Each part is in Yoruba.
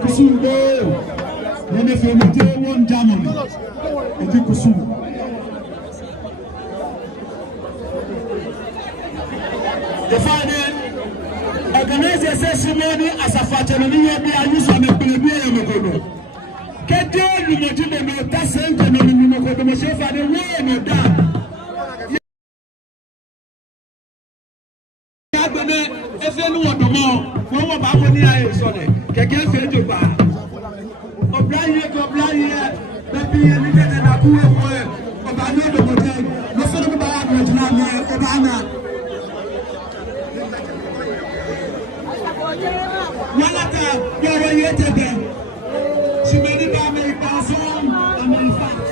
kusugo. Nene femite won Germany. Eti kusugo. The final organize a ceremony as a fraternity be a use on the Peruvian. Kete ni mojide no tasente no ni mokodo mo shefa de we no da. Ya gbene efe nu odomo won wo ba woni aye so de keke efe joba. Obraye baby ni tete na ku e wo e oba ni odomo te no so no ba agbo jina mi oba na. Walata yoro yetebe. She made it by me, pass on, and in fact,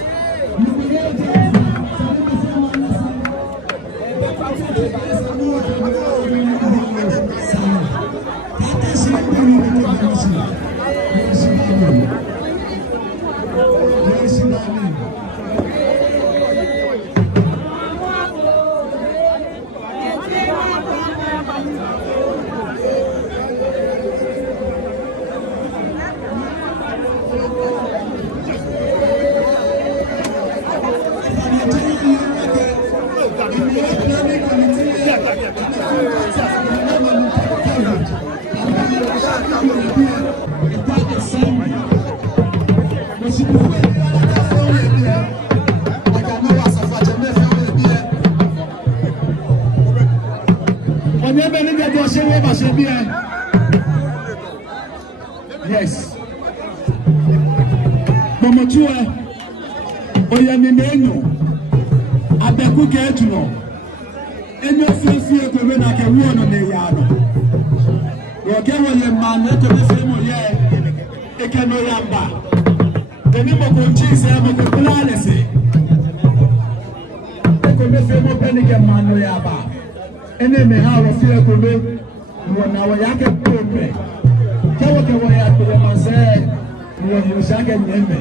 you will get yes. Momotua oyaminenyo abeku ketuno enyo fie ko be na ke wono ne yano yo ke wo ye man e to be femo ye e ke no yamba eni mo ko nchise mo ko planese e ko be femo be ni ke man no yaba ene me ha ro fie ko be wo na wo ya ke pope ke wo ya ko man se wo yo sha ke nyeme.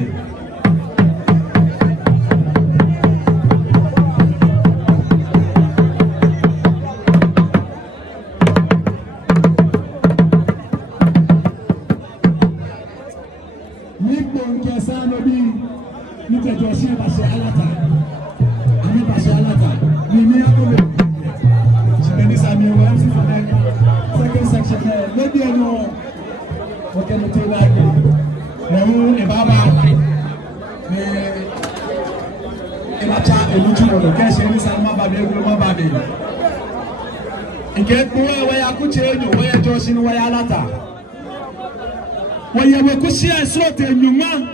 Wekusia sote nyuma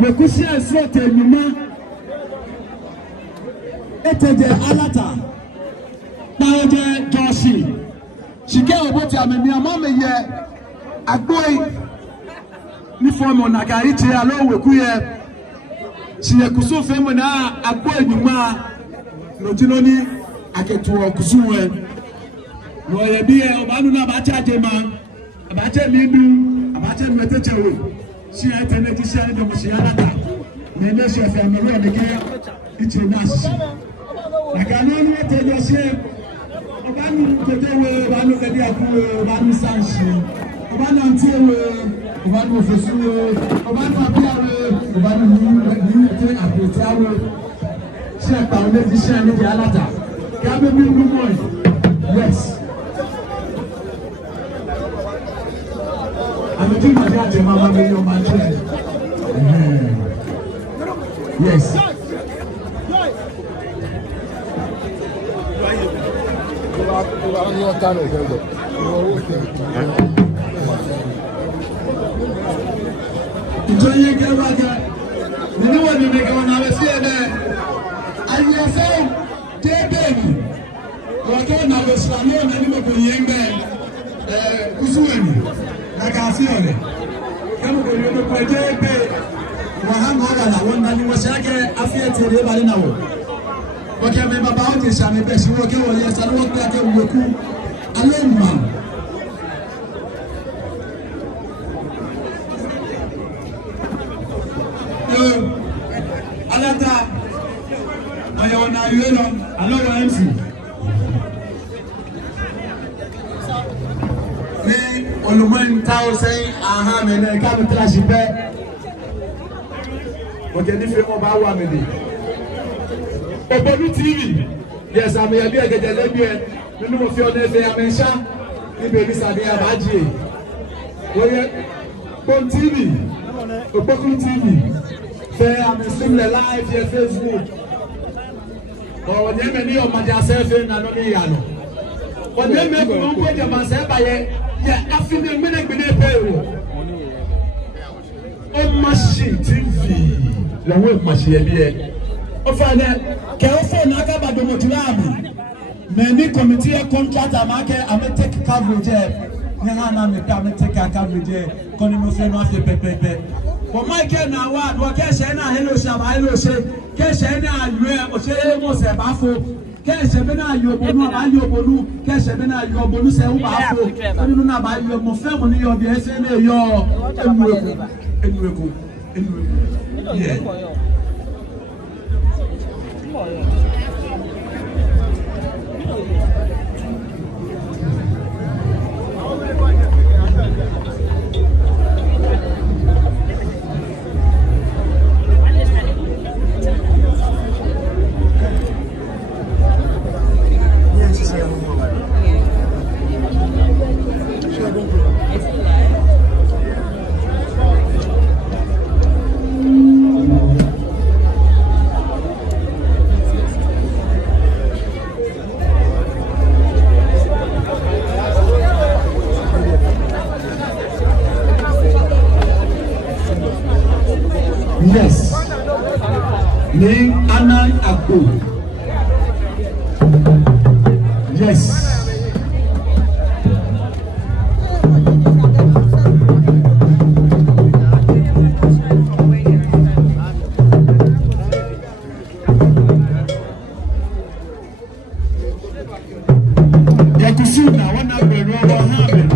wekusia sote nyuma eteje alata na oje Joshi shike oboti amemi amame ye agboi ni fomo na ka ite alo wekuye siye kusufe mo na agboi nyuma lojinoni aketuo kusuwe no ye biye obanu na ba charge ma ba che mindu ba che metechewe si etene ti si ade mo si alata me me so fe me ro de ke iti na sisi na ka no no te jo si obanu tetewe obanu ke dia ku obanu sanshi obanu antiewe obanu fesuwe obanu apiawe obanu ni te apetiawe si pa o le ti si ade di alata ka be bi ngu mo yes. I'm a team that Mama Mio Manchester. Yes. Enjoy your work. You know what you make when I was here there. And you say, dear baby, what can I was alone and you go young man? Usually. Nakasione kama kwa project wahanga wala wona ni washake afya tere bali nawo wakiambe baba wote shame beshi woke wale sanu wote yake mweku alemma alata ayona yelo alo MC 1000 aha me na ka me trash pe o je ni fe mo ba wa me ni Obolu TV yes am ya bi egedele bi e nínú mo fi o na fe amensha ni be ni sabe abaji oye Bon TV Obolu TV fe amesim le live ye Facebook o nye me ni o ma ja se fe na no ni ya no o nye me ko mo je ma se ba ye ya afine me na gbe na pe o machine TV la we machine bi e o fa ne ke o fo na ka ba do mo tilamu me ni committee contract amake take coverage nyanga na me ka me take coverage ko ni mo fe no afi pepepe o Michael na wa do ke se na hello se ke se na ayu o se mo se ba fo ke se be na ayu obonu ba ayu obonu ke se be na ayu obonu se u ba fo ko ni na ba ayu mo fe mo ni yo bi e se na yo enueku yeah Yes. Name Anan Akpo. Yes. Yakusuna wana bero hamen.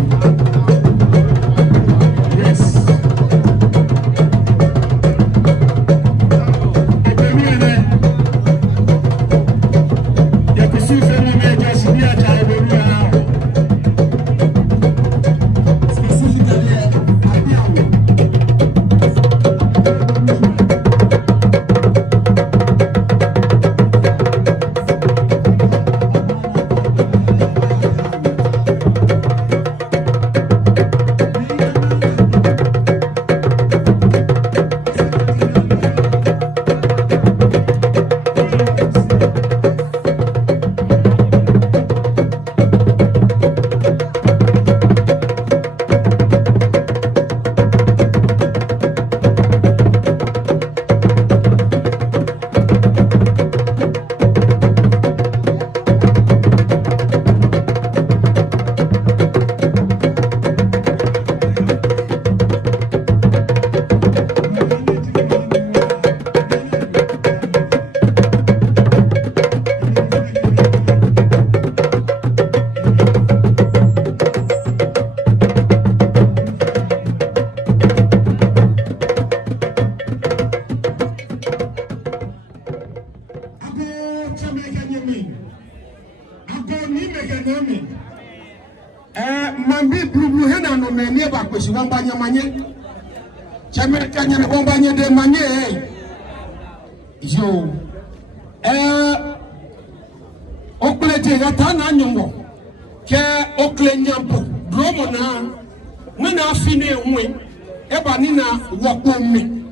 Mambi blue hena no me ne ba kwesi won banya manye cheme kanya ne won banya de manye yo oklete gata na nyongo ke okle nyampo dromo na na afine nwe e ba ni na woko mi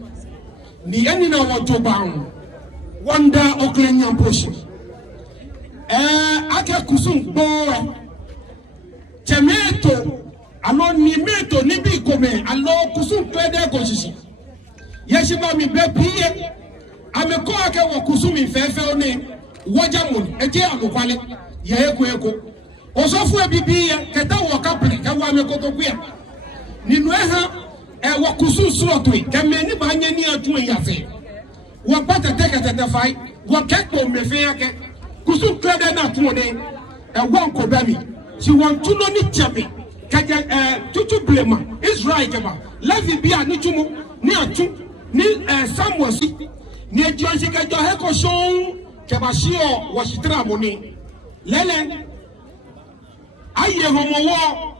ni eni na woto ba wanda okle nyampo shi ake kusum gbo Chemeto alo ni meto ni bi kome alo kusum kwede kosisi yeshiba mi be pie ameko ake wo kusumi fefe oni woja mun eje alukwale ye eko osofu ebibi ye keta wo kapre ke wa ameko to kuya ninu eha wo kusum suoto ke me ni ba nya ni atu ya fe wo pata teke fai wo kekpo mefe yake kusum kwede na tu oni wo nko bami si want to know ni chame kaja tutu blema Israel kema levi bia ni tumu ni atu ni Samuel si ni ejonsi kajo heko shon keba shio washitra moni lele aye homowo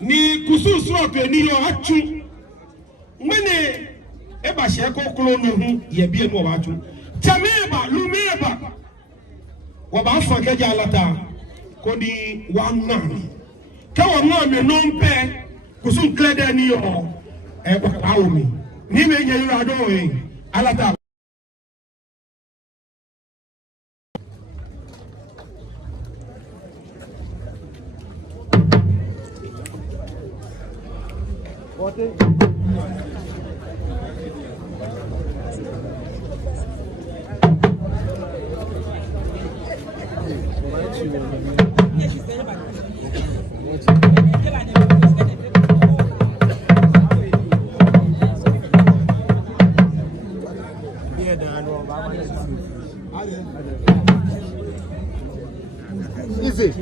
ni kususu akeni yo atu mene eba she kokolo no hu ye bie no wa atu tameba lumeba wa ba fa ke ja lata ko di wana ka wa na me no mpe kusu klede ni yo e ba ka wo mi ni me nya yura do e alata Easy.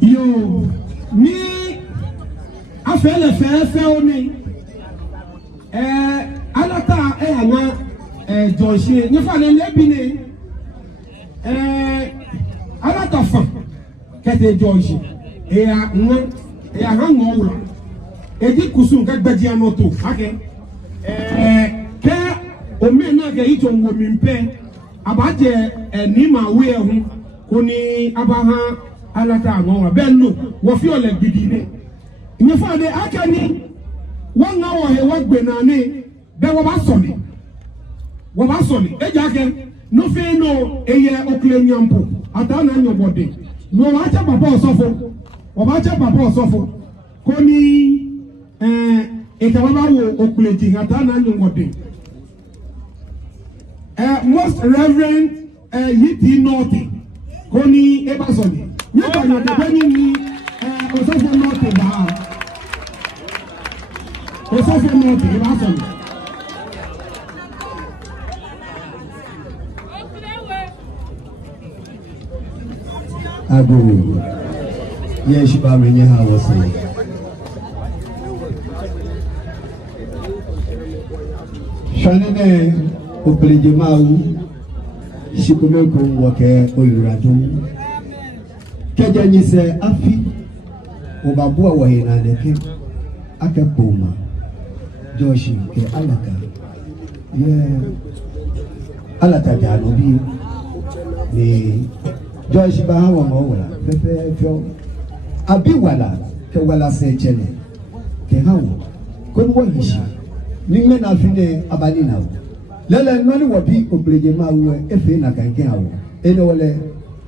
Yo, ni afele fefe oni alata ana Joshie ni fa le lebi ni alata fa kete Joshie ya no ya hango wura edi kusun ka gbaji anoto ake ke o me na ga ito ngomi mpe abaje ni ma we hu kuni abaha alata àwọn benu wo fi ole gbidi ni ni fa de akani won na wo he wo gbe na ni be wo ba so ni eja ke no fe no eye okle nyampo ata na nyobode no wa cha papa osofo wo ba cha papa osofo ko ni e ka ba wo okle ji ata na nyobode most reverend yiti noti ko ni e ba so ni nípa ìyàtọ̀ ní òṣèfò nọ́ọ̀tì bá òṣèfò nọ́ọ̀tì bá sọ̀rọ̀. Agboro yẹ ṣùgbọ́n mi ní àwọn sí i. Sọ́ni náà obìnrin máa wú ṣìkúmẹ́kùn wọ̀kẹ́ olùràdó. Kẹjẹ nyi sẹ afi ọbabua wọ yìí nàdẹkẹ aka boma Joshi ke alaka alata jano bi ni Joshi ba hawa mawala pepe fio abi wala ke wala se chele ke hawo kon wo yishi ni me na fine abali na lele no ni wo bi obleje ma wo efe na kanke hawo ene wole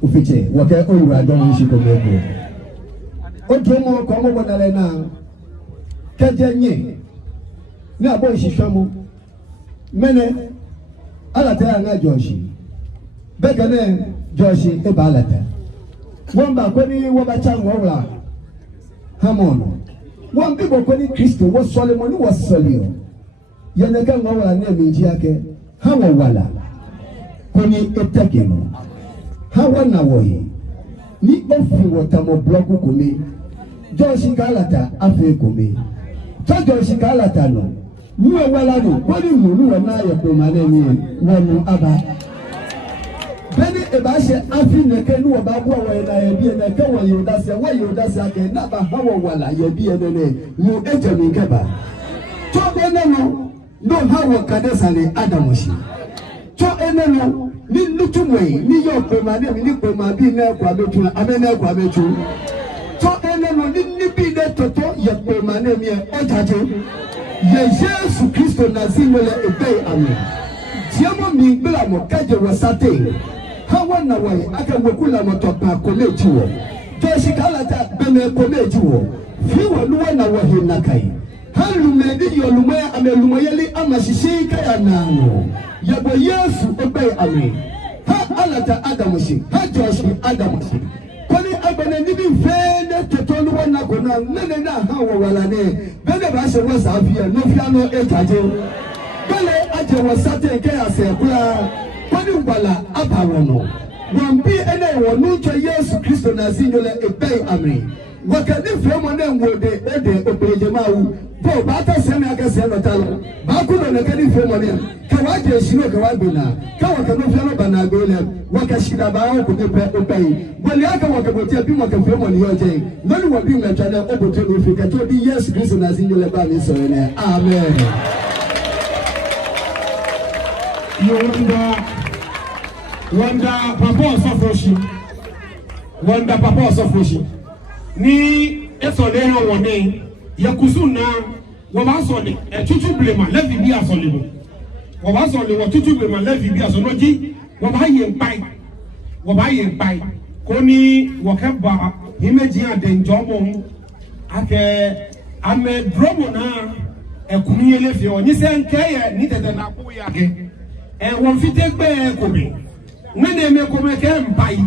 ufiche wo ke owura don shi ko mebo o dromo ko mo bona le na keje nye ni abo ishifamu mene alata na Joshi begane Joshi e ba alata wamba ko ni wo ba chanwo wala hamono wambi bo ko ni Kristo wo Solomon wo solio yeneka ngawala na minji yake hawa wala ko ni etakeno hawa na woyi ni ofi wotamo bloku kumi Joshi kalata afi kumi Joshi kalata no nuwe wala no bodi munu na ye ko mane ni wonu aba beni ebashe afi neke nuwe ba bo wa na ye bi na ke wa yodase ake na ba hawa wala ye bi ene mu ejemi nkeba to eneno no hawa kadesa ni adamoshi to eneno ni lutumwe ni yo ko mane mi ni ko ma bi na kwa betu amena kwa betu to eneno ni bi de toto ye ko mane mi ojaje ye Yesu Kristo nazimele ebe amen tiamo mi bla mo kaje wasate hawa na wai aka wekula motopa college wo Joshi kalata beme college wo fi wo nuwa na wahi nakai halume di yolume amelume yeli amashishi kaya nano yabo Yesu ebe amen ha alata adamushi ha Joshi adamushi kwani abane nibi fene tetonu wana kona nene na hawa wala ne bene ba se wasa afia no fiano etaje bele aje wasate ke asekula kwani wala abawono wambi ene wonu cho Yesu Kristo na zinyole ebe amen wakadi femo ne ngode ede opeje mawu bo ba ta se me aka se no talo ba ku no ne kadi femo ne ka waje shino ka wabina ka waka no fiano bana gole waka shida ba o ko pe opai bole aka waka botia bi mo ka femo ne yoje nani wabi ngatale obote no fika to di Yesu Kristo na zinyole ba ni so ne amen wanda papa osofoshi ni esole han woni yakusuna wo ba so ni etutu blema levi bi asolebo wo ba so le wo tutu blema levi bi asonoji wo ba ye pai ko ni wo ke ba imeji adenjomo ake ame dromo na ekunu yele fi oni se nkeye ni tete na ku ya ke won fite gbe ko mi nene me ko me ke mpai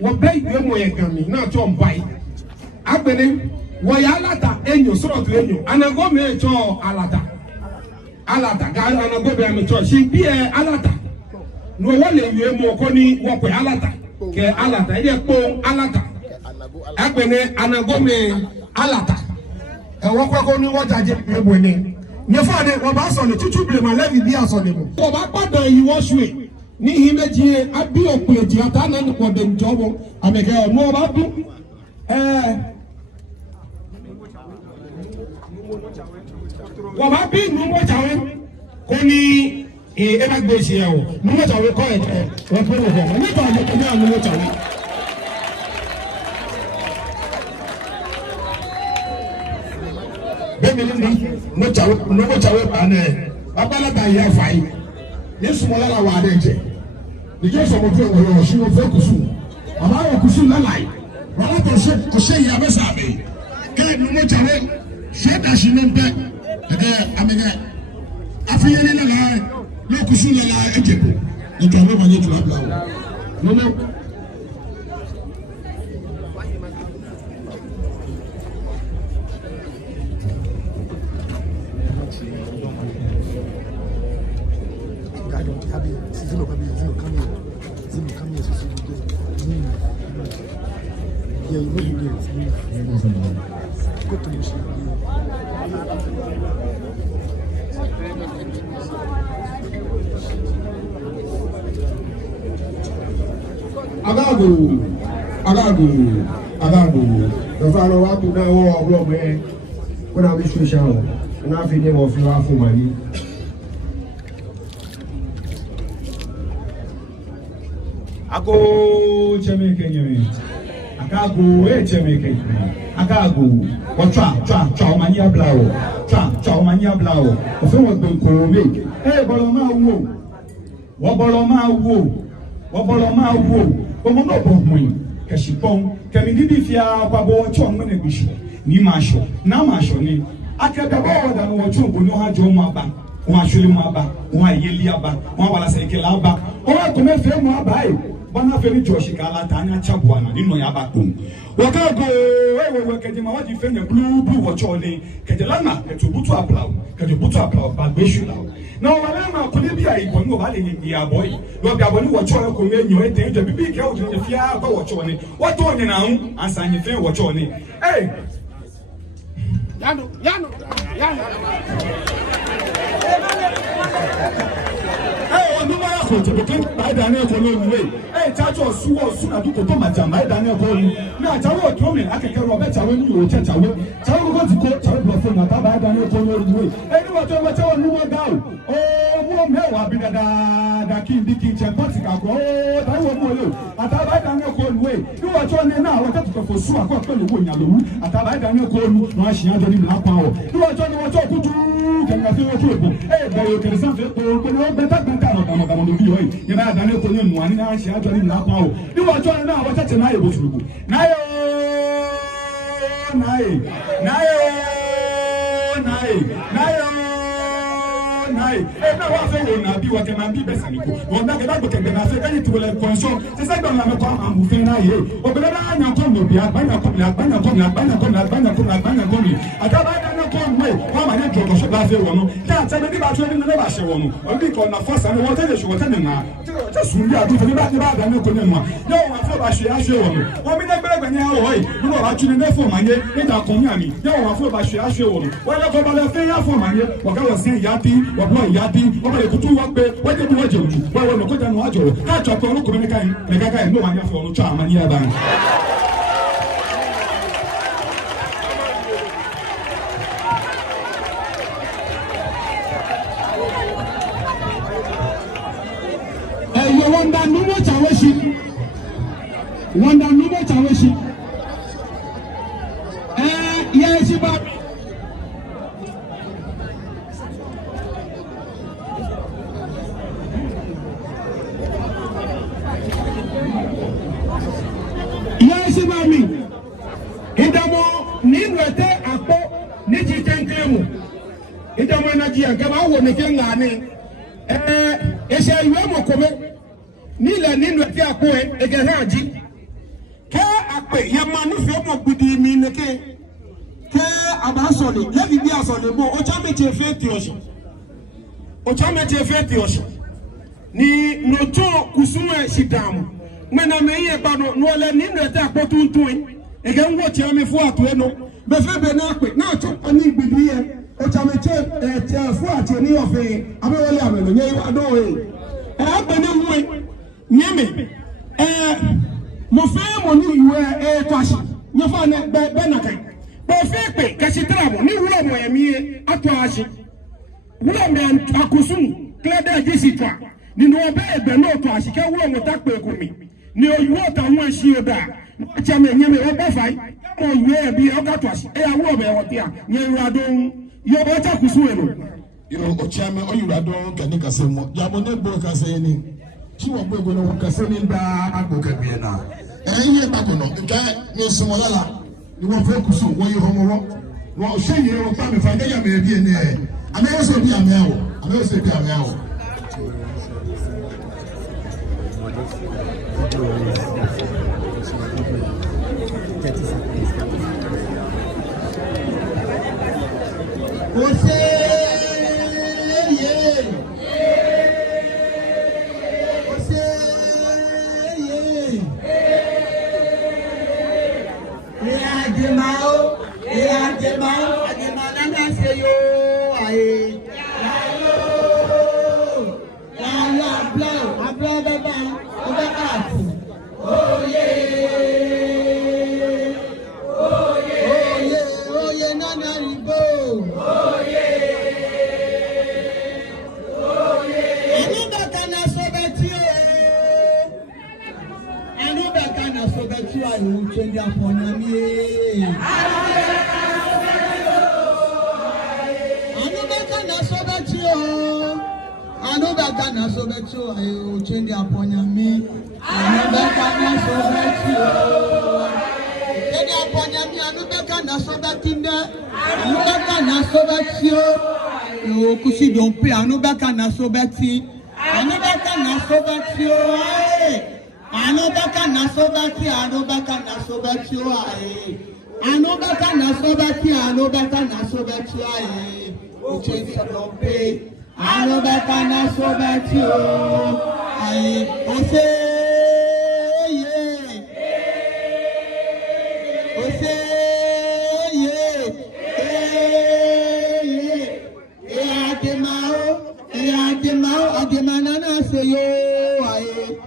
wo be iwe mo ye gami na cho mpai agbene wo ya alata enyo soro to enyo anago me cho alata ga anago be me cho shi bi alata no wo le iwe mo ko ni wo pe alata ke alata ide po alata agbene anago me alata wo ko ni wo jaje ebo ni nyefo de wo ba so le tutu ble ma levi bi aso de mo wo ba padà yi wo sue ni himeji abi opleji ata na ni ko de njobo ameke no ba du wo ba bi nu mo jawe ko ni e ba gbe se o nu mo jawe ko wo pe wo ni to mo ko ni anu mo jawe bemi ni mo jawe ba ne babala da ya fai ni sumola la wa de je ni je so mo fe wo yo shi mo fe kusu ama wo kusu la lai wala ko se ya be sa be ke nu mo jawe se da shi no be amege afi ni la lo kusu la eje ko ni jawe ma ni tu abla wo no Agagu. The father wa tu na wo obo me. When I be social, and I feel them of laugh for money. I go Jamaica, I can't go Jamaica. I can't go. What chow mania blow, chow mania blow. If someone's been call me, hey, Boloma wo, what Boloma wo, what Boloma wo, but no problem. Kashipong, Kamidifia, Babo, Chong, Menebish, Nimasho, Namasho, ni. Akadabo than what you know how to maba, one Shulimaba, one Yeliaba, one Walasekelaba, or to make them more by. Bana feri Joshikala Tanya Chabuana, you know Yabatum. Waka go, Kadima, what you find a blue watch on the Katalana, Katubutu Aplau, Katubutu Aplau, but Beshula. Now, Alama could be a Kono Valley in the boy. Look, I want to watch on you and the big out in the Fia watch on it. What on you now? And sign your fair watch on it. Hey! Yano. Hey, I'm not going to become by Daniel Colon. Hey, Chacho, Suna to Tomata, by Daniel Colon. Now, Chawo told me I can get better when you touch away. Chawo wants to go to Chawo from by Daniel Colon. Anyone to watch our new down. Oh, one hell, I'll be the king, the king, Champatica. Oh, I won't know. At I Daniel Colon way. You are joining now. I got to go for Sua, what can you win? At I Daniel Colon, no, she had any power. You are joining what you do. Can I feel what you do? Hey, but you can something better. You know, Daniel Colon, one in our share to him now. You are joining now. What's that? Nayo. Hey, now I feel na be what can be best. One that can be any to a console. Since I don't have a problem, I'm moving now. Or better, I'm coming. I can't come way. How my name to should last one. That's a bit about the last one. Or because the first and what I should attend now. Just soon, you are doing about the no, I thought I should ask you. What mean I better when you are away? You know, actually, therefore, my name, in our community. No, I thought I should ask you. Well, I thought I fair for my name. What I was saying, Yati, what Yati, what I could do, what you do, what you do. Well, no good and watch you. Catch up on the community. The guy, no one for the charm and nearby. Wanda numo chaweshi. Yes, but yes, mami. Idamo ninwete apo niji tenklemu. Idamo na ji akama wo ne kengane. Ese iwe mo kome. Nila ninwete apo egehaji. Ke akpe yamanu fi omo gbidi mi neke. Ke abasoni levi bi asoni bo o cha meje feti oshi. Ni noto kusume shidamu. Mena meye bano nwole ninwete apo tuntun. Ege nwo ti ame fu atu eno. Befe be na akpe na cho ani gbidi ye. O cha meje fu atu ni ofe abewole amelo nye ado e. Agbe ni nwe nyeme mo fe mo ni iwe twashi nyofa ne be na kai bo fe pe kasi trabo ni wuro mo yemi atwashi wuro me akusun kleda jisitwa ni no be ebe no twashi ke wuro mo takpe kumi ni owo ta won si oda cha me nyeme o bo fai mo ye bi o ka twashi ya wuro be wo tia ni radon yo bo ta kusun eno yo o chama o radon kanika semo ya mo ne bo ka se ni tí wọ́n gbé gbóná wọn kẹsẹ́ ní bá agbókè bíi náà ẹ̀yìn yẹn bá gbóná nǹkan ní sọmọ lára ni wọ́n fẹ́ kùsù wọ́n yí ọmọ wọ́n ṣé yìí wọ́n bá mi fa ẹ̀yà mi ẹ̀bí ẹ̀ ní ẹ̀ amẹ́wọ́sẹ̀ bí àmì ẹ̀wọ̀ amẹ́wọ́sẹ̀ bí àmì ẹ̀wọ̀. Oh yeah, nana ribo. na so betu ayo twendi apona mi anu beka na so betu anu beka na so betu ayo twendi apona mi anu beka na so betu twendi apona mi anu beka na so betinde anu beka na so betu yo kusi dompe anu beka na so beti anu beka na so betu Anobaka na sobati, anobaka na sobati aye. Anobaka na sobati, anobaka na sobati aye. Uche salompe. Anobaka na sobati aye. Ose ye. Ose ye. Ademao, ademanana seyo aye.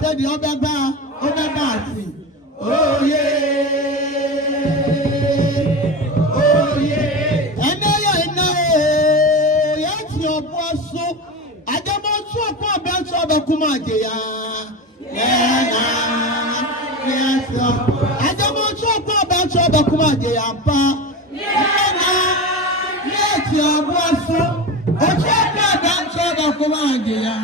Said the other party. Oh yeah. And now, yes, your boss. I don't want to go back to the Kumadia. Yes, I don't want to go back to the Kumadia. Yes, your boss. Oh, check out that to the Kumadia.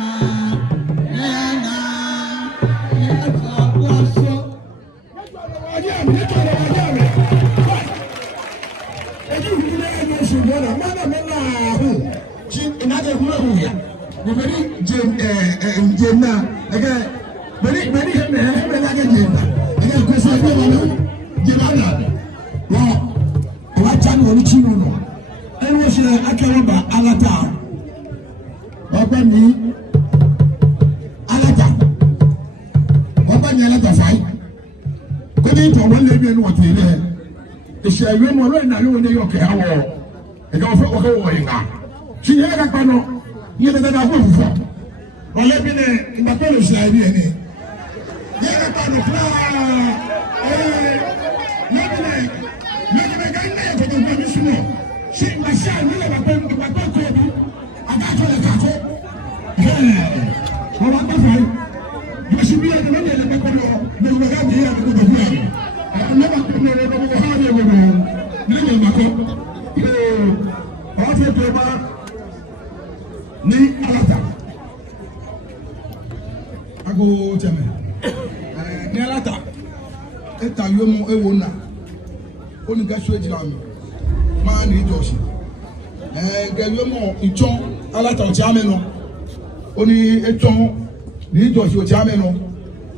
Oni eton ni Joshi o jameno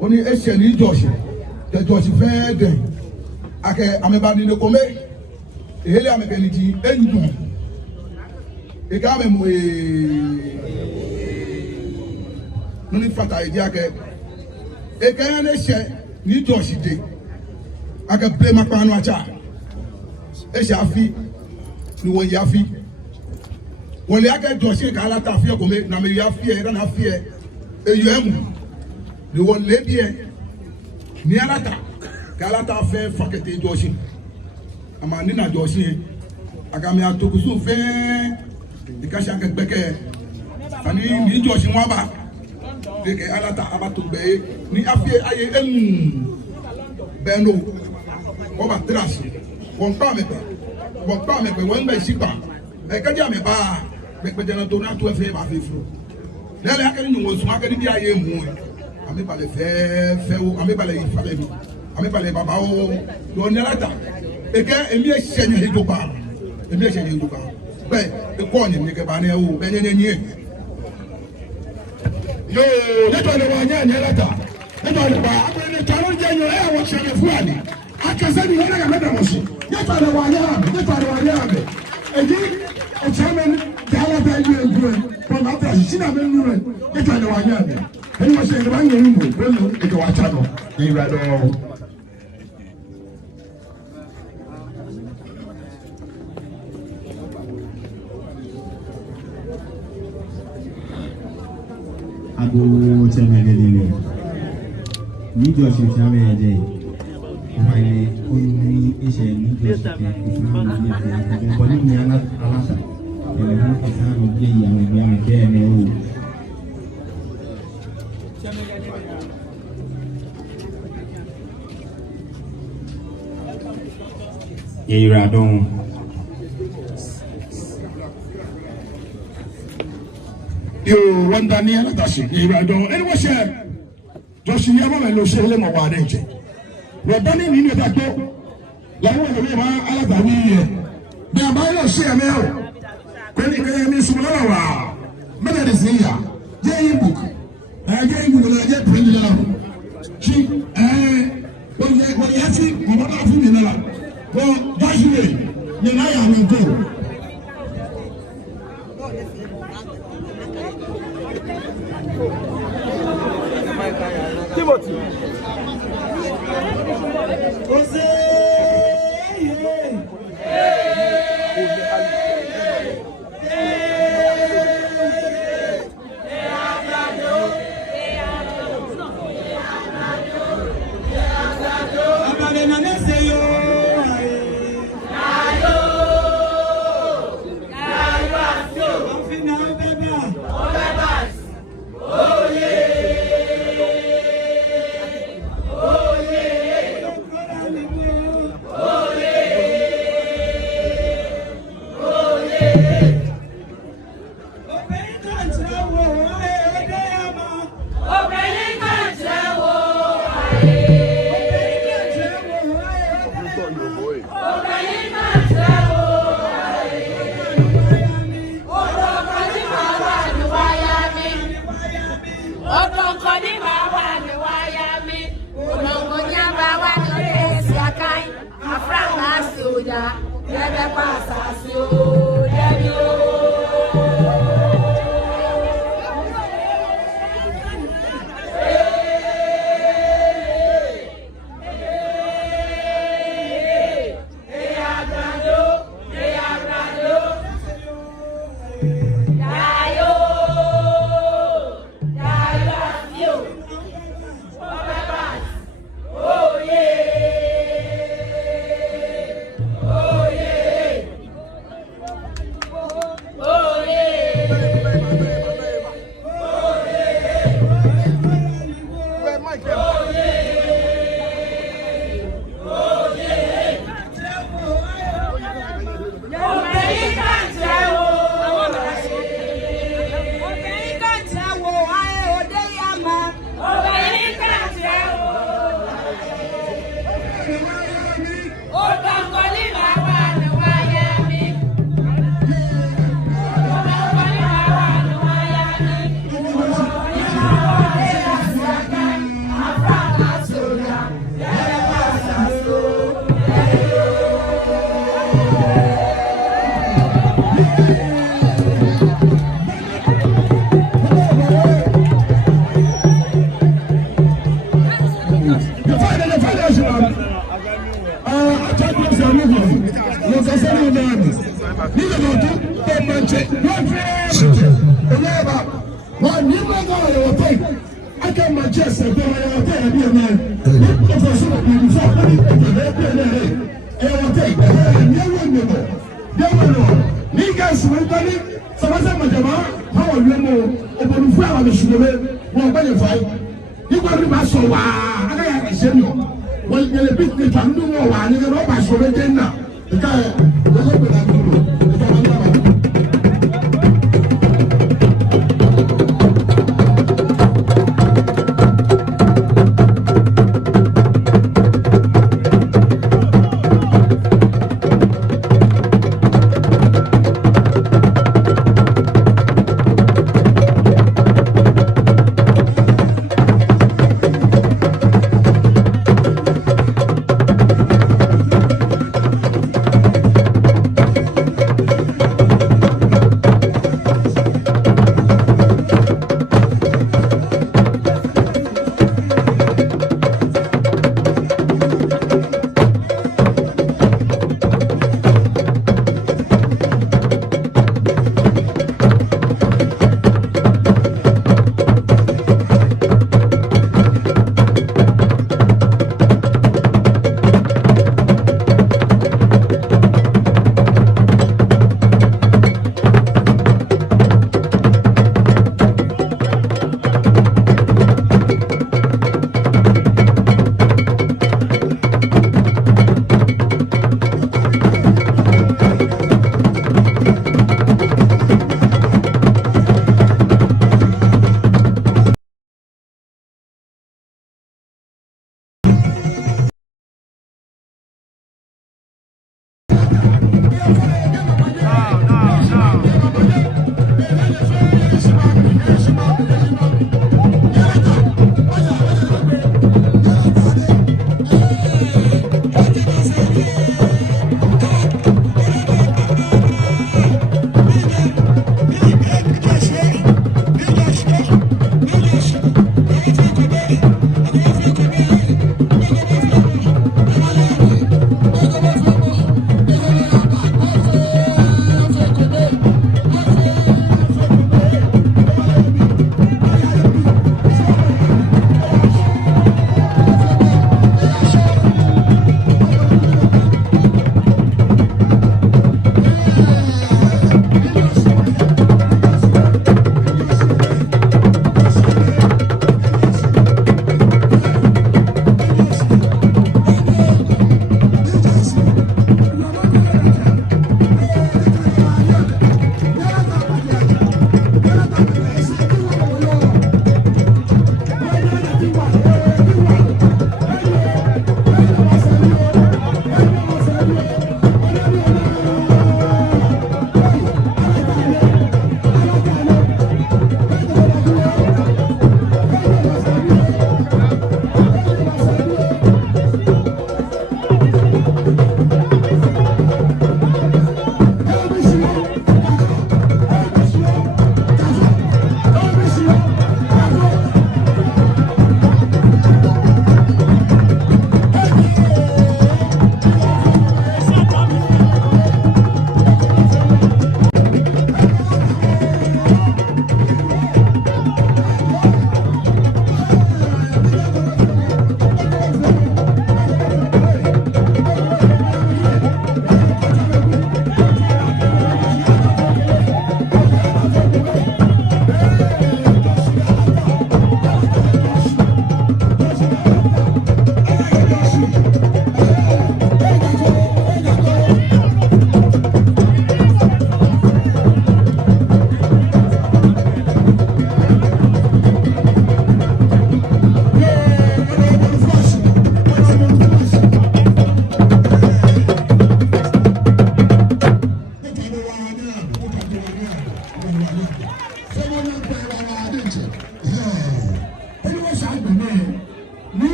oni ese ni Joshi the Joshi fe den ake ameba ni kome ehele amebe ni ti endu e ga me mo noni fata ide ake e ga na ese ni Joshi de ake ble mapa anu acha ese afi ni won ya fi wole ake Joshi ka la ta fi ko me na me ya fi e na fi e eyemu ni wole bi e ni alata ka la ta fe fakete Joshi ama ni na Joshi aga me atokusu fe ikasha ke gbeke ani ni Joshi wa ba de ke alata abatu gbe ni afi aye beno o ba trash won pa me won be sipa e ka ja me ba be jana to na to fe ba fe fro lele akari ni won so akari bi aye mu ami ba le fe o ami ba le ifa le ami ba le baba o do ni alata e ke emi e senye do ba be e ko ni ke ba ne o be nyenye yo ne to le wa nya ni alata ne to le ba akari ni taro je yo e wo sele fuani akaza ni hona ga meda mo si ne to le wa nya be eji o chairman dala da you egwe from after shina me nure ne to le wa nya be eni mo se le ba nya mu bo lo e to wa cha no ni ra do Ago Chemelele. Video shoot Yame Day. My only issue video shoot is not the Bolivia Alasa. And I hope it's not okay. Yame Yame. Yeiradon. Yo, one Daniel, that's it. Yeiradon. Anyway, share. Just see how many lose him or what ain't it? We're done in the back door. Like one of them, I like me. They are buying a share now. When you can miss Sumala, Mother is here. Jay book. I gave you the jet print down. She, when you have to, you want to have him. Well, that's the way. Then I am go. Timothy.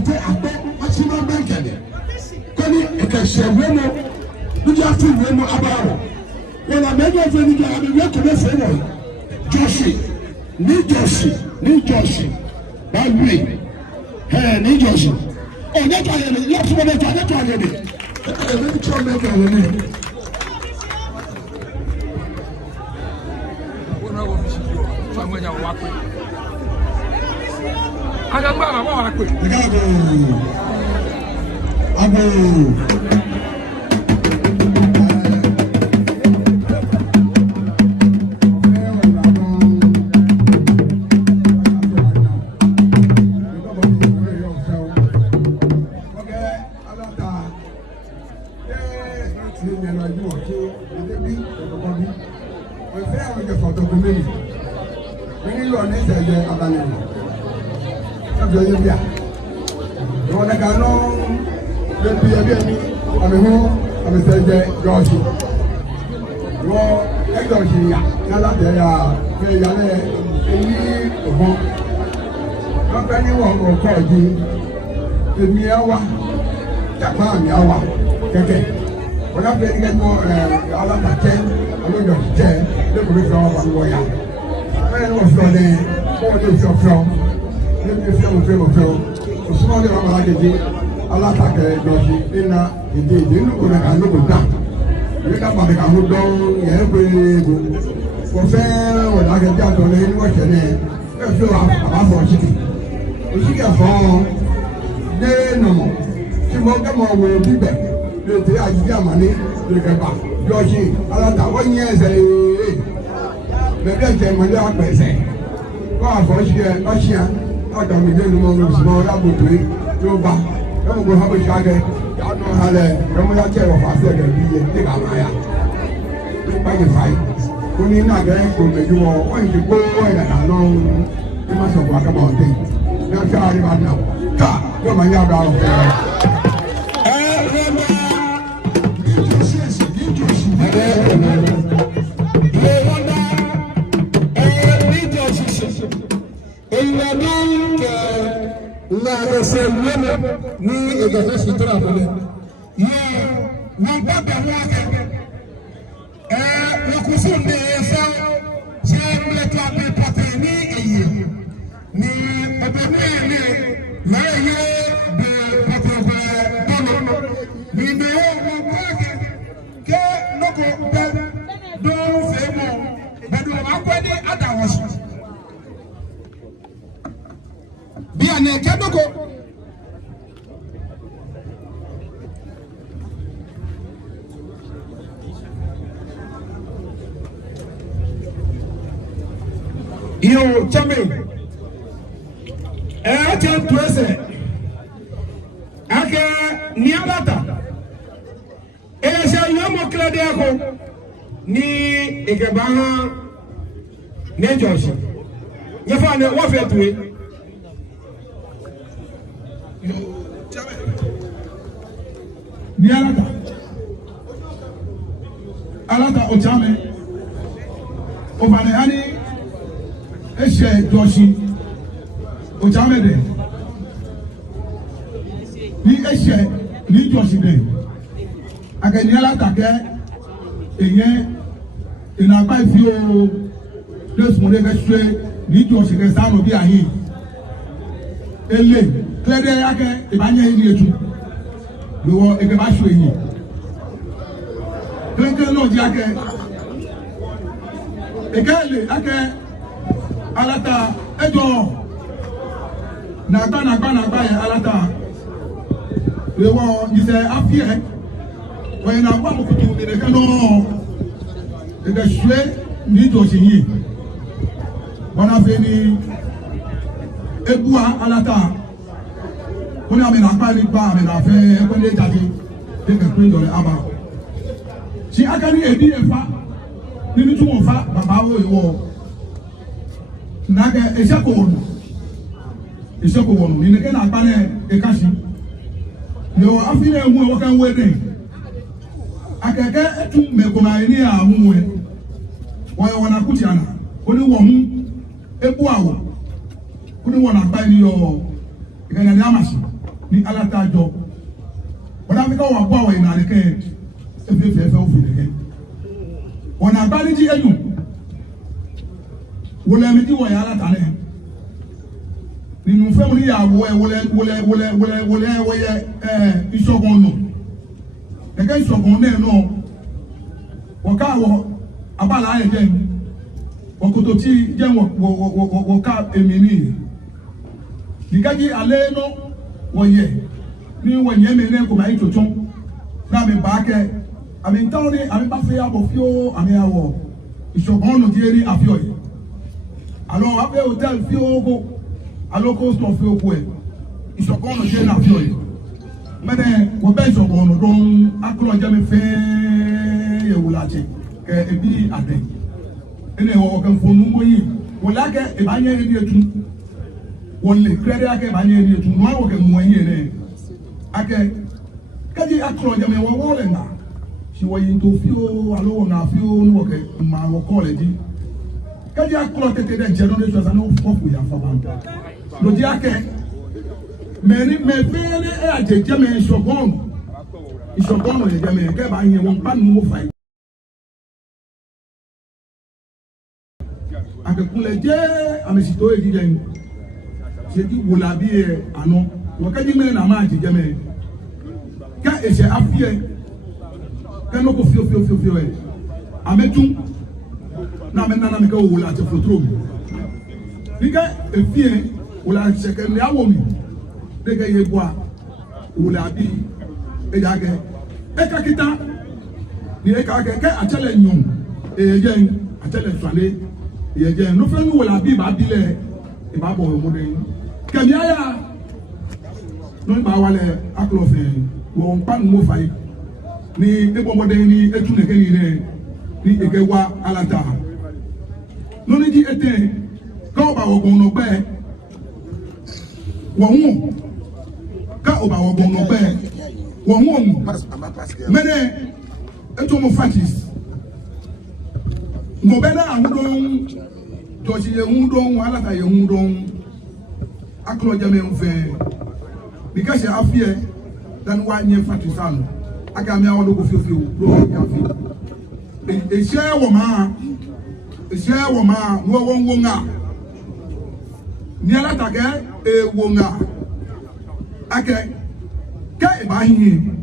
ate ato achima bankade koni ekashewemo nudi atu wemo abawo wona mejo fe ni ga be ko be fe no Joshi ni Joshi ba wi ni Joshi o ne to ye ni to be to ye ni e be to me ka ni ona wo mi si yo fa mo ja wa ko aga gba ma wa ko abo Joshi wo Joshi ya nala de ya fe ya le eyi obo won pe ni won ko ji emi awa japa mi awa keke won na pe ni mo ala ta ke alo Joshi je le ko fi awa wo ya pe ni wo fi ole ko de fi ofro ni fi ofro o so mo de wa la de ala ta ke Joshi ina ide nu ko na ka no ko da we ka ba ka ho don ye pe go ko fe o la ke ja do le ni wo se ne e fi o aba fo chiki o chiki fo de no mo ti mo ke mo wo bi be le te aji amani le ke ba Joshi ala ta wo yen se le be je mo ya pe se ko afo chiki o chia o do mi de nu mo lo si mo la bo pe yo ba e mo go ha bo chage no hale kama ya ke wa fasi ga biye ti ga ma ya ni ba ye fai ko ni na ga ko me ju wo o ti ko wa ga na no ti ma so wa ka ba te na sha ri ba na ka yo ma ya da o ni egafe sutura bole yo won baba wa ke wo kusu ne fa se mle to be pate ni eye ni ebe ni na ye be pate be dono ni me wo ba ke no ko be do fe mo be do ma ko de adawo so bi ane ke doko yo chame chan tuese ake niabata elesa yomo klade ako ni ekebaha ne Joshi nyefa ne wo fe tuwe yo chame nialata alata o chame o bane ani Eshe Joshi Ojamede ni Eshe ni Joshi de ageni ala take eye ina ba fi o les mo de ke ni Joshi ke sa no bi ahin ele klede yake ibanye ni etu lo e ke ba so eyin klede no ji ake ekele ake alata ejo na gba ye alata lewo ise afie wo na gba mo kutu mi de kano e ga shwe ni Joshi yi bona fe ni ebua alata oni ame na gba ni gba ame na fe e ko le jaji de ke pin do le aba si akani ebi efa ni tu mo fa baba wo iwo naga eseko wonu ni neke na pale ekashi yo afile hu wo kan wede akeke etu megoma ni ahunwe wo wona kutiana oni wo hu ebu awo oni wona pa ni yo ikana ni amashi ni alata jo wala mi ka wa bo awon ina ke efe o fi ke ona bani ji enyu wala mi ji wo ya alata ne ni nu fe mo ni ya wo wo ye isogun no e ka isogun ne no wo ka wo abala aye je okoto ti je wo ka emi ni dikaji ale no wo ye ni wo nye me ne ko mai toton na me ba ke ami tawni ami ba fe abo fio ami awo isogun no ti eri afio yi alo wa pe hotel fio go alo ko sto fio ko e isogun no je na afio yi mene wo be isogun no don akro je me fe ye wulache ke ebi ade ene wo kan fonu moyi wala ke e ba nye ri etu wole krede ake ba nye ri etu no wo ke mo yin ne ake kaji akro je me wo wole na si wo yin to fio alo wo na fio no wo ke ma wo ko le di kaji akro tete de je no de so sa no fo ku ya fa ban lo di ake me fere e ajeje me isogon le je me ke ba yin won pa nu wo fa akekule je amesito ejije seji wolabi e ano wakaji me na ma ejije me ka ese afie ka no ko fio e ametu na me na me ka wola te flotro nika efie wola cheke ni awo mi de ga ye boa wolabi e ja ke e ka kita ni e ka ke atele nyum e je atele fale yeje no fe nu wala bi ba bile e ba bo mo de kemi aya no ba wale aklo fe wo pan mo fai ni e bo mo de ni etu ne keni ne ni e ke wa alata no ni di ete ka ba wo gon no pe wo hu ka o ba wo gon no pe wo hu mene etu mo fatis mo bena ahudon toji ye hundon wala ka ye hundon aklo jame mfe because afie dan wa nye fatisano aka mi awon go fiofio do ya fi e se wo ma wo nga ni ala ta ke e wo nga ake ke ba hin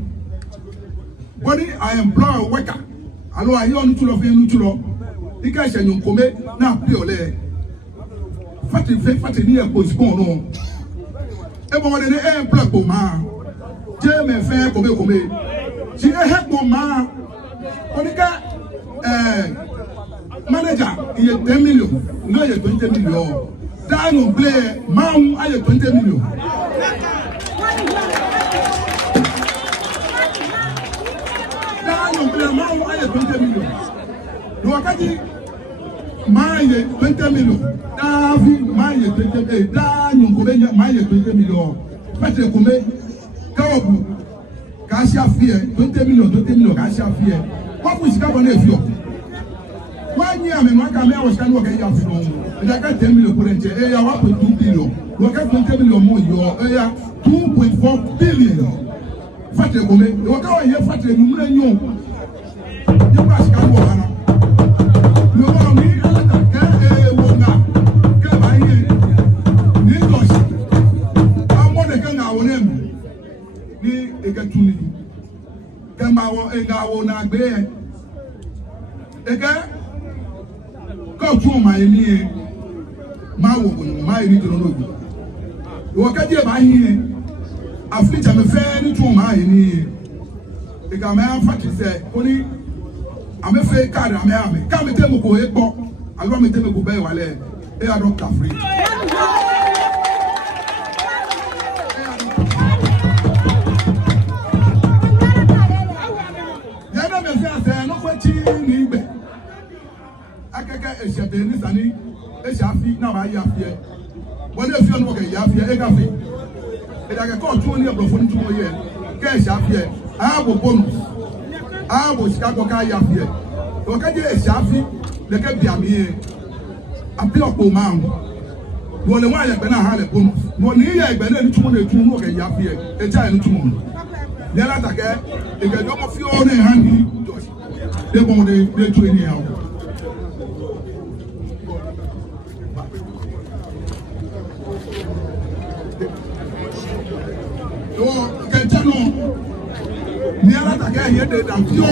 body I employ worker alo ayo nu tulo fe nu tulo ika se nyun kome na pri ole fati ni e postpone no e bo wole ne e block bo ma je me fe kome si e he bo ma onika manager iye 10 million no ye 20 million da no play ma aye 20 million da no play ma aye 20 million no wakati maye 20 million davi maye 20 da nyungo benya maye 20 million pete kome kawobu ka sia fie 20 million ka sia fie kwa kusika bona efio wanyi amenwa ka me awosika no ka ya fio da ka 10 million ko nche e ya 1.2 billion lo ka 20 million mo yo e ya 2.4 billion pete kome lo ka wa ye pete numre nyo ye kwa sika wo hana ekatuni kema wo engawo na gbe eke ko tu ma emi ma wo gun ma iri to no gun wo ka je ba yin afrika me fe ni tu ma emi e ka me afati se oni ame fe card ame ka me temo ko epo alo me temo ko be wale e a doctor free akeke esebe ni sani eshafi na ba ya fie wole fie no ke ya fie e ka fi e da ke ko tu ni obrofo ni tu mo ye ke eshafi a bo bonus a bo sika ko ka ya fie o ka je eshafi le ke bia mi e api opo ma wọ́n lè wọ́n ayẹ ẹgbẹ́ náà hàn lẹ̀ pọ́n wọ́n ní yẹ ẹgbẹ́ náà ní túmọ̀ náà túmọ̀ náà kẹ̀ yà fi ẹ̀ ẹ̀já ẹ̀ ní túmọ̀ nù ní alátakẹ́ ìgbẹ́jọ́ mọ̀ fi ọ́ náà hàn ní débọ̀ ní tu ẹni yà wọ́. Kẹ̀kẹ́ náà ní alátakẹ́ yẹ dé dà fíọ́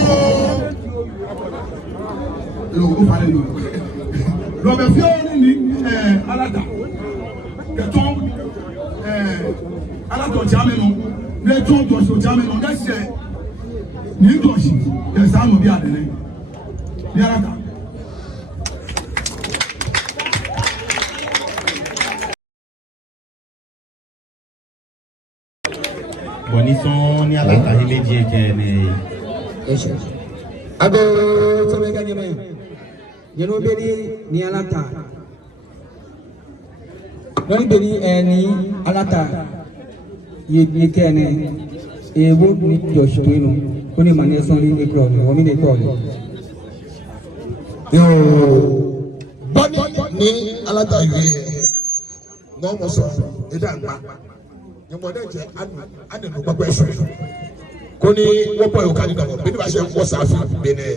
lọ́wọ́ falẹ̀ lọ́wọ́ lọ́bẹ̀ fíọ́ ní alata kẹtọ́ alata ọ̀tí àmì nù lẹ́tọ́ ọ̀tí ọ̀tí àmì nù dẹ́sẹ̀ ní ìdọ̀sí ẹ̀sán àmọ̀ bí àdìrẹ́ ní alata. Bọ̀ní sán ní alata ilé díẹ̀ kẹ́ ẹ̀ ní. Ago sọmọ ẹgbẹ́ yẹn mẹ́rin yẹn ló bẹ ní alata lọ́ní bẹ ní ẹni alata yẹ kẹ́ ẹni èèwọ̀ ní jọ̀ṣù tó inú ó ní màá ní ẹ̀sán ní ekúrọ̀ ní wọ́n mi ní ekúrọ̀ ní. Bọ́ní ní alata yìí ní ọmọ sọ ẹ̀dá àgbà nyọmọdé jẹ adùn gbogbo ẹ̀fẹ̀ kò ní wọ́n bọ̀ ẹ̀ka nígbà wọn bí ní bá ṣe ń kọ́ sáfì bẹ́ẹ̀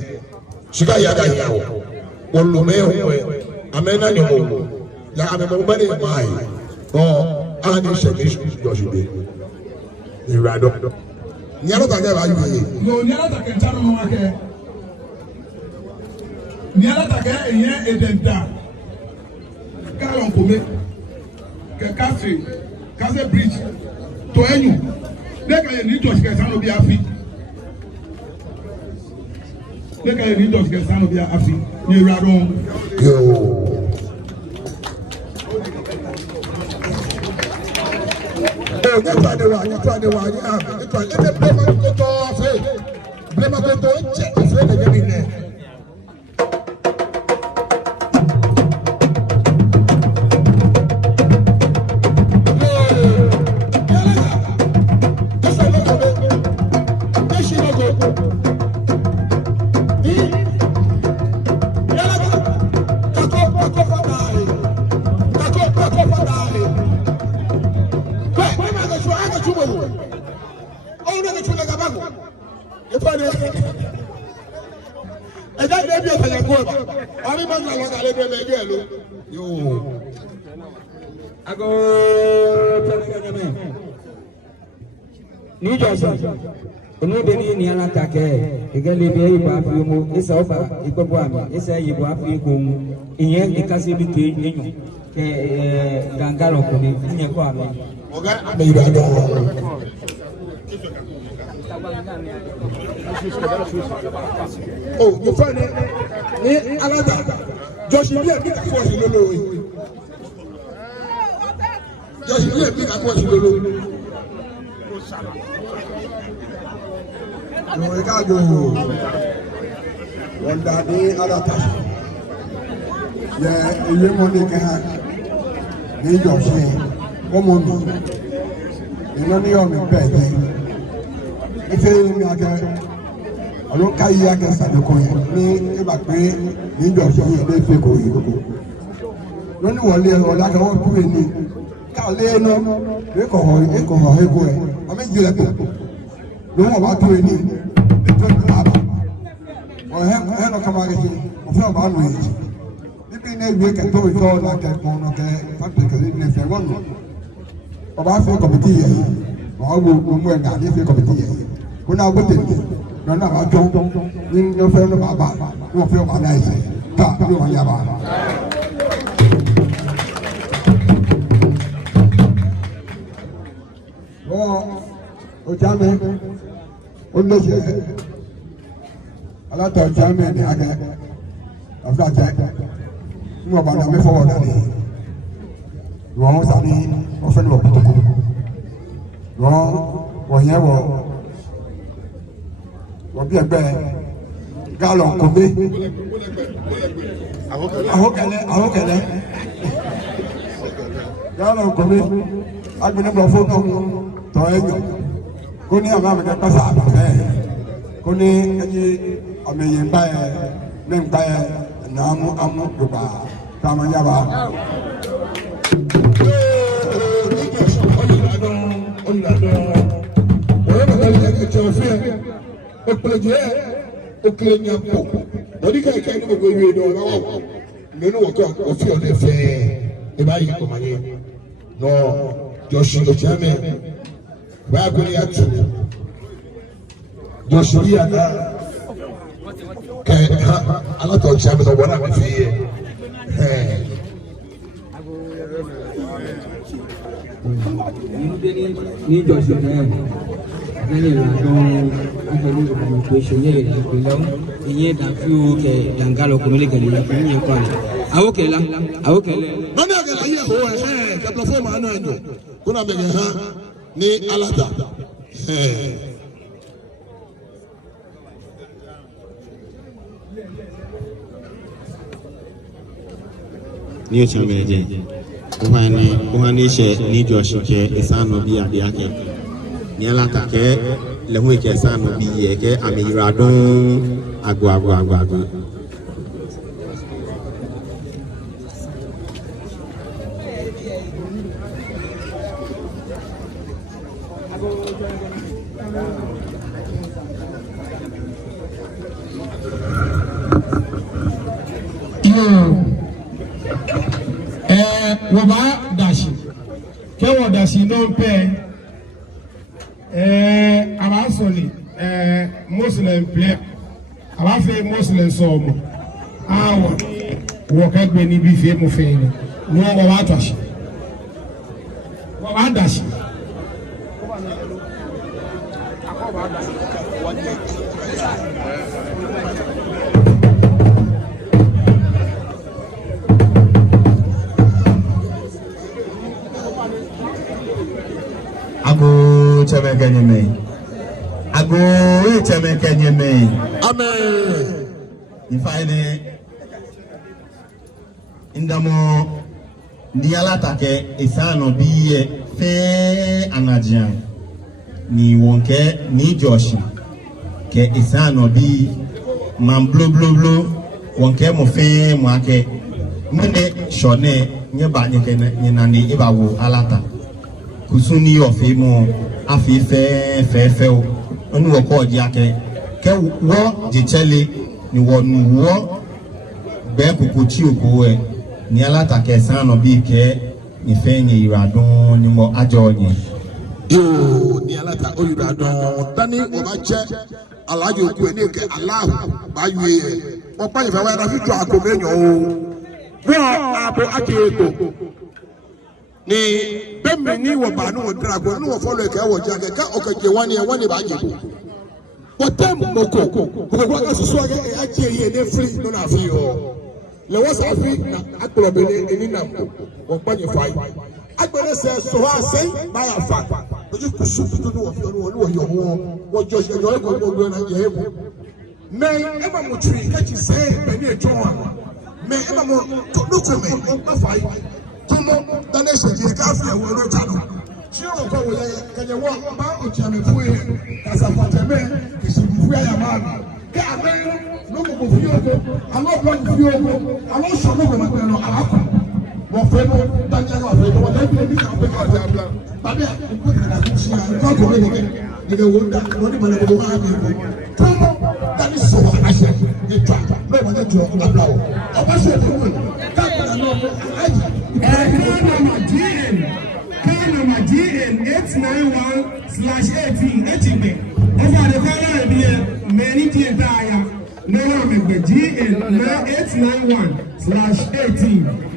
sika yàrá yà wọ wọlọmọ ẹ̀ wọ̀ ẹ̀ amẹ́nà ni wọ̀ yà amẹ́mọ̀ bá ní ẹ̀ máa yìí ọ̀ á ní sẹ̀kẹ́ yọ̀ṣù bẹ́ẹ̀ ìrìnàdọ̀ ní alata kẹ́ bá yọ̀ yìí. yóò ní alata kẹ́ ntá nínú wa kẹ́ ní alata kẹ́ ẹ̀yẹ ẹ̀dẹ̀dà kálọ̀ nkòmé kẹ́ káfí kásẹ̀ bridge tó ẹ̀yù lẹ́ka yẹn ní ìjọsìn kẹsàn-án ló bí a fi lẹ́ka yẹn ní ìjọsìn kẹsàn-án ló bí a fi ní ìrìnàdọ̀. Nípa de wa ní àmì nípa ẹgbẹ́ bẹ́ẹ̀ma tó tọ́ fẹ́ bẹ́ẹ̀ma tó tọ́ jẹ́ fẹ́ lè yẹ mi lẹ̀. Ní ìjọsìn onúbẹ ní ní alata kẹ ìgẹ́lẹ́ bí ìbò àfihàn mu ìsà ọba ìgbọ́bọ̀ àmì ìsà ìbò àfihàn kò mu ìyẹn ìkásí bí ké ẹ̀yìn kẹ gàngàrà ọkùnrin ìyẹn kọ́ àmì. Ọ̀gá àmì ìbàdàn wọ̀. O yóò fẹ́ ní alata jọ́sí bí ẹ̀mí kakọ́ sí lólórí jọ́sí bí ẹ̀mí kakọ́ sí lólórí. Ìwé káàdì wọ́n dà ní alata yẹ ìwé mọ́ ní kẹ́hà ní ìjọsìn wọ́n mọ́ mi ìná ní ọ̀mí bẹ́ẹ̀ dẹ́ ife ní akẹ́ ọ̀rọ̀ káyé akẹ́ sàdékọ̀ yẹn ní ìgbà pé ní ìjọsìn yẹn ní ìfẹ́ kò yìí kókó lónìí wọlé ọ̀la kan wọ́n kúrò ní káàlé iná ẹ̀kọ̀ hàn ẹ̀kọ́ ẹ̀ ọmọ ìjìnlẹ̀ pọ̀ lóhùn ọba tó ẹni ètò ìgbàlá ọ̀hẹ́ nọ kama rẹ̀ ọ̀fẹ́ ọba nù yìí níbi iná ìwé kẹtọ́ ìtọ́ ọ̀nà kẹkọ̀ọ́ ọ̀nà kẹ fáńtì kẹlẹ́ ní ẹ̀fẹ̀ wọ́n nù ọba fẹ́ kọ̀mìtì yẹ wọ́n wo gbogbo ẹ̀ka ní fẹ́ kọ̀mìtì yẹ kó náà gbé tèmi lọ́nà àbájọ́ ní ọ̀fẹ́ ọ̀nà bàbá ní ọ̀fẹ́ ọba náà ẹ̀sẹ̀ ká ní wọ́n yá bá. Ojame olóṣè alátọ ojame ní agẹ afúlájẹ ní ọba náà mi fọwọ́ dání wọn sani wọn fẹ́ ní wọn kótókó wọn yẹ wọ bí ẹgbẹ́ gálọ nkóbe ahókẹlẹ gálọ nkóbe agbẹnubọ fótó tọ ẹyọ kó ní àmà mi kẹ́kọ̀ọ́ sá àbàfẹ́ kó ní ẹyẹ ọmọ yẹn ń bá yẹ mẹ ń bá yẹ nàámu amú gbogbo àtàwọn yaba. chofia okleje oklenya po body kai kai no go we do na wo me no wo ko ofio le fe e ba yi ko manye no Joshua Ochame ba ko ni atu Joshua na ke ala to Ochame no bona me fi ni Joshua nani la don akeli ko question ye le ko law ye da fiu ke dangalo ko mele gali la ni en kwani awokele nani agala ye ho ke platform ana nyo kuna mege ha ni alata ni Ochame je kuhani she ni Joshua ke esano bi ade ake ni alata ke le hu ke esano bi ye ke amira don agwa Woba dashi kewo dashi non pe abasoli Muslim player abafe Muslim somo awo wo ka gbe ni bi fe mo fe ni no woba dashi Chame kenyeme amen ifaine indamo ni alata ke esano biye fe anajian ni wonke ni Joshi ke esano bi man blo wonke mo fe mo ake mene shone nye ba nye ke nye nani ibawo alata kusuni ofe mo afi fe o onu wo ko ji ake ke wo jichele ni wo nu wo be kukuchi oko e ni alata ke sano bi ke ni fenye iradun ni mo ajo yin yo ni alata o iradun tani o ba je alaje oku eni ke Allah ba yue o pa ifa wa ra fi to akomenyo o wo abo ake eto ni bemme ni wo ba no wo drago no wo follow ke wo jage ka o ke wani e wani ba jibo wotem moko ko ka susu age e ache ye ne free no na fi o le wo sa fi na akporo bele eni na wo pa ni fai agbere se so ha sei ba ya fa oju kusu to no wo fi no wo yo wo jo se jo ko do na ye mo me e ba mo tree ka chi sei be ni ejo wa me e ba mo to do ko me o ba fai como dane se je ka fi wo no ta no chiro ko wo ye kanye wo ba o ti ame fu ye ka sa fateme ki si fu ya ma ka ame no mo fu yo ko alo blo fu yo ko alo so mo ma pe no ala ko mo fe no danye wa fe no da bi ka pe ka ta bla ba be ko ka da si ko ko ni ke wo da wo ni ma na ko ma ni ko como dane so wa ashe ni twa me mo de tu o bla o ba so ko ka ko no aji Kanama GN 891/18 Echibe. Over the corner here, many Tientaya. No one GN 891/18.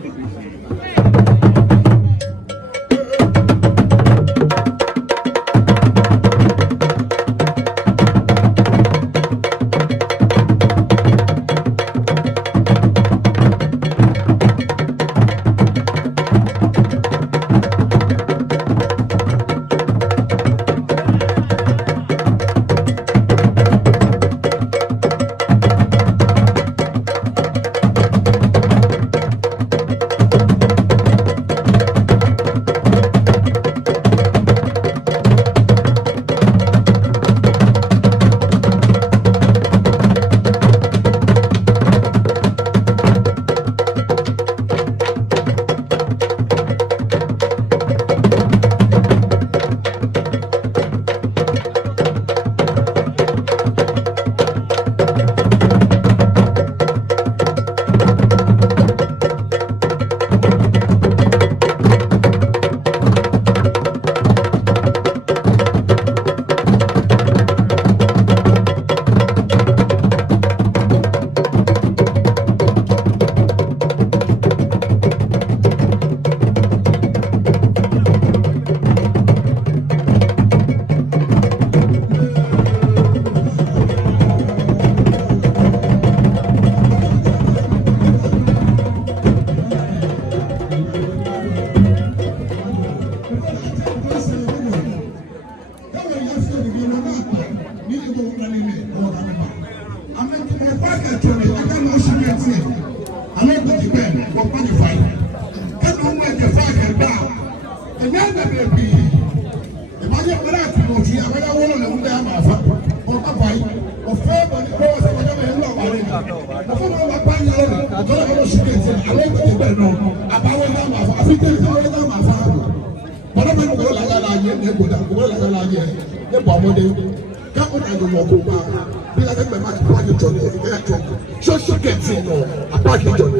ẹ̀yà nàbẹ̀ bíi ìbájẹ́ ọ̀gbẹ́rẹ́ àti ìròtí àbẹ́yà wọ́n lè ń bẹ́ àmà àfa ọ̀pá báyìí ọ̀fẹ́ bọ̀dí kọ́ ọ̀sẹ̀ wọ́n jẹ́ ìlú àwọn àrẹ ọ̀fẹ́ wọn bá bá yẹn lọ́rẹ̀ ọ̀tọ́lá wọn sì kẹ̀ tiẹ̀ àwọn ìgbẹ́ bẹ́ẹ̀ náà àbáwọ̀ ní àmà àfa àfi tẹ́lẹ̀ tẹ́lẹ̀ ní àmà àfa bọ̀dọ̀ bẹ́ẹ̀ kò lágbára ayé ní ẹ̀gbọ́dà kò lágbára ayé ní bọ̀ ọmọdé káwọn àjọ wọ̀ kó bá bí lágbàgbẹ́ máa ti pààkì jọ ní ẹ̀gbẹ́ ẹ̀jọ̀ ṣọ́ọ̀ṣì kẹ̀tì náà àpáàkì jọ ní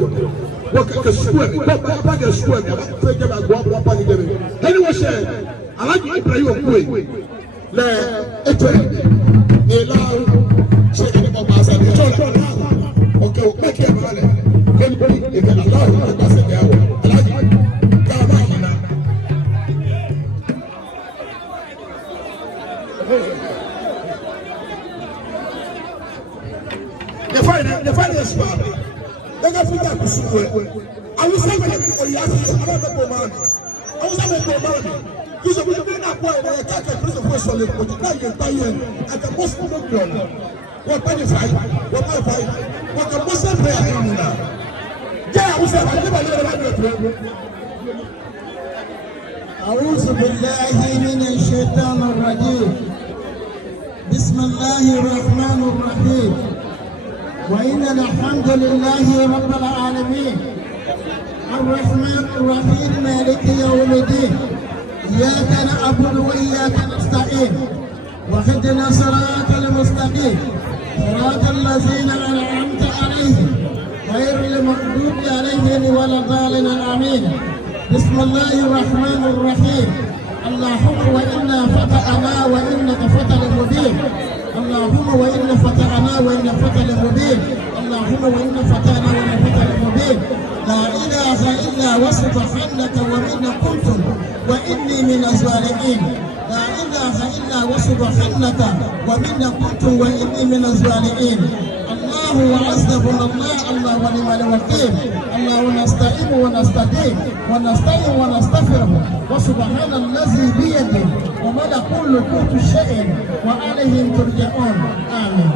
wọ́n kẹ̀kẹ́ sukuu ẹ̀mí báàgì sukuu ẹ̀mí àbáfẹ́ jẹ́ àgbọ̀ àpáàkì jẹ́ mi ẹni wọ́n ṣe alájọ Ibrahim òkúwe lẹ ètò ẹ̀ ní láàrú ṣe kí ni mo bá ṣe ní ìjọ náà ọ̀kẹ́ òpẹ́kẹ́ ẹ̀ máa lẹ̀ lórí ìgbẹ́lá láàrú nípa ṣẹ̀dẹ̀ àwọ̀ alájọ káàmá yìí náà. The finance man, they got to get to school. I was saying that you have to have a man. I was having a man. You should be not quite a catcher, prison for solid, but you can't get by at the most problem. What can you fight? What can you fight? What can Muslim play in now? Yeah, I was saying, I never knew about it. أعوذ بالله من الشيطان الرجيم. بسم الله الرحمن الرحيم. وإن الحمد لله رب العالمين الرحمن الرحيم مالك يوم الدين إياك نعبد وإياك نستعين واهدنا صراط المستقيم صراط الذين أنعمت عليهم غير المغضوب عليهم ولا الضالين آمين. بسم الله الرحمن الرحيم. اللهم وإنا فتحنا وإنك فتح المبين. اللهم وإن فتحنا وإن فتح المبين. اللهم وإن فتحنا وإن فتح المبين. لا إله إلا وسبحانك ومنا كنتم وإني من الظالمين. لا إله إلا وسبحانك ومنا كنتم وإني من الظالمين. الله وحسبنا الله ونعم الوكيل. الله نستعين ونستهين ونستعين ونستغفره وسبحان الذي بيده وملك كل شيء وعليه ترجعون آمين.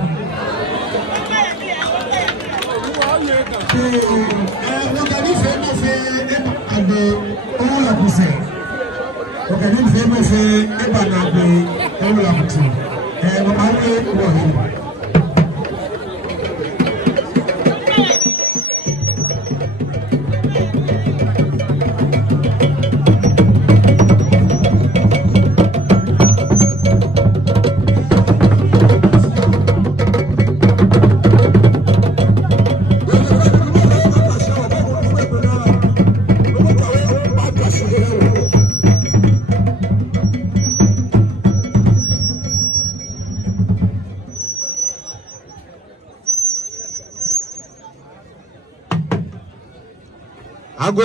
Ago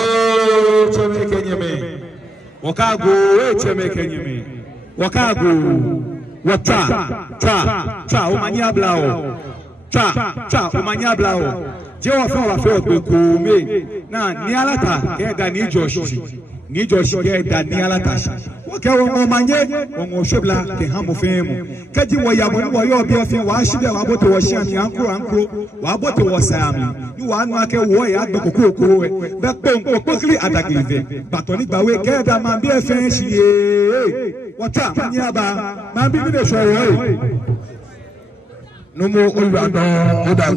cheme kenyeme wakago cheme kenyeme wakago wata cha umanya blao cha umanya blao je wa fe ogbe ko me na ni alata ke da ni Joshi ke da ni alata wa ke wo manye wo shebla ke hamu femu kaji wo ya wo yo bi afin wa shibe wa bote wo shami ankro wa bote wo sami ni wa nu ake wo ya dokoko we be po pokli adagive batoni gbawe ke da ma bi efen shiye wata ni aba ma bi mi de so wo no mo oluado oda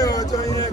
yo,